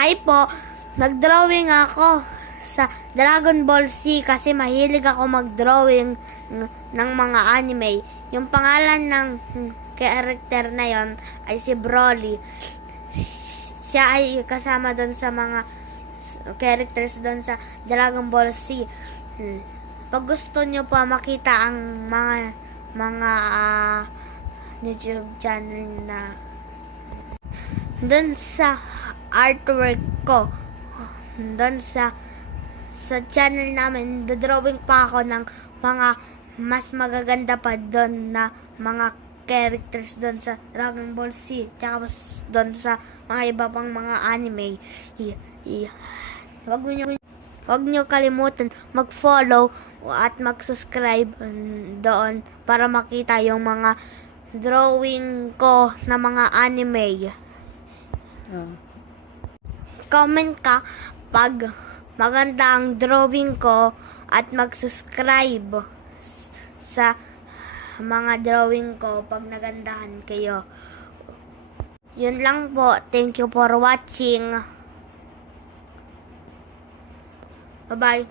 Hi po, nag-drawing ako sa Dragon Ball Z kasi mahilig ako mag-drawing ng mga anime. Yung pangalan ng character na yon ay si Broly. Siya ay kasama doon sa mga characters doon sa Dragon Ball Z. Pag gusto nyo pa makita ang mga YouTube channel na doon sa artwork ko, doon sa channel namin, drawing pa ako ng mga mas magaganda pa doon na mga characters doon sa Dragon Ball Z, tsaka doon sa mga iba pang mga anime. Huwag nyo kalimutan mag-follow at mag-subscribe doon para makita yung mga drawing ko na mga anime. Comment ka pag maganda ang drawing ko at mag-subscribe sa mga drawing ko pag nagandahan kayo. Yun lang po. Thank you for watching. Bye-bye.